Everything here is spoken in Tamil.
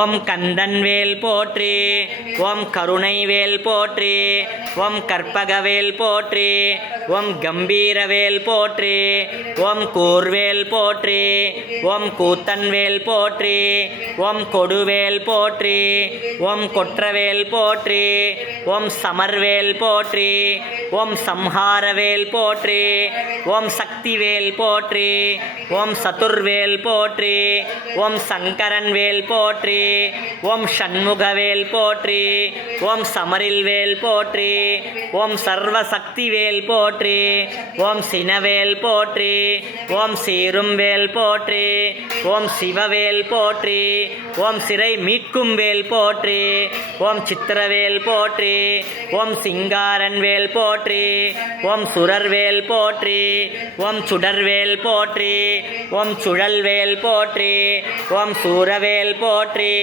ஓம் கந்தன்வேல் போற்றி. ஓம் கருணைவேல் போற்றி. ஓம் கற்பகவேல் போற்றி. ஓம் கம்பீரவேல் போற்றி. ஓம் கூர்வேல் போற்றி. ஓம் கூத்தன்வேல் போற்றி. ஓம் கொடுவேல் போற்றி. ஓம் கொற்றவேல் போற்றி. ஓம் சமர்வேல் போற்றி. ஓம் சம்ஹாரவேல் போற்றி. ஓம் சக்திவேல் போற்றி. ஓம் சதுர்வேல் போற்றி. ஓம் சங்கரன்வேல் போற்றி. ஓம் ஷண்முகவேல் போற்றி. ஓம் சமரில்வேல் போற்றி. ஓம் சர்வசக்திவேல் போற்றி. ஓம் சினவேல் போற்றி. ஓம் சீரும்வேல் போற்றி. ஓம் சிவவேல் போற்றி. ஓம் சிறை மீட்கும் வேல் போற்றி. ஓம் சித்திரவேல் போற்றி. ஓம் சிங்காரன்வேல் போற்றி. ஓம் சுரர்வேல் போற்றி. ஓம் சுடர்வேல் போற்றி. ஓம் சுழல்வேல் போற்றி. ஓம் சூரவேல் போற்றி.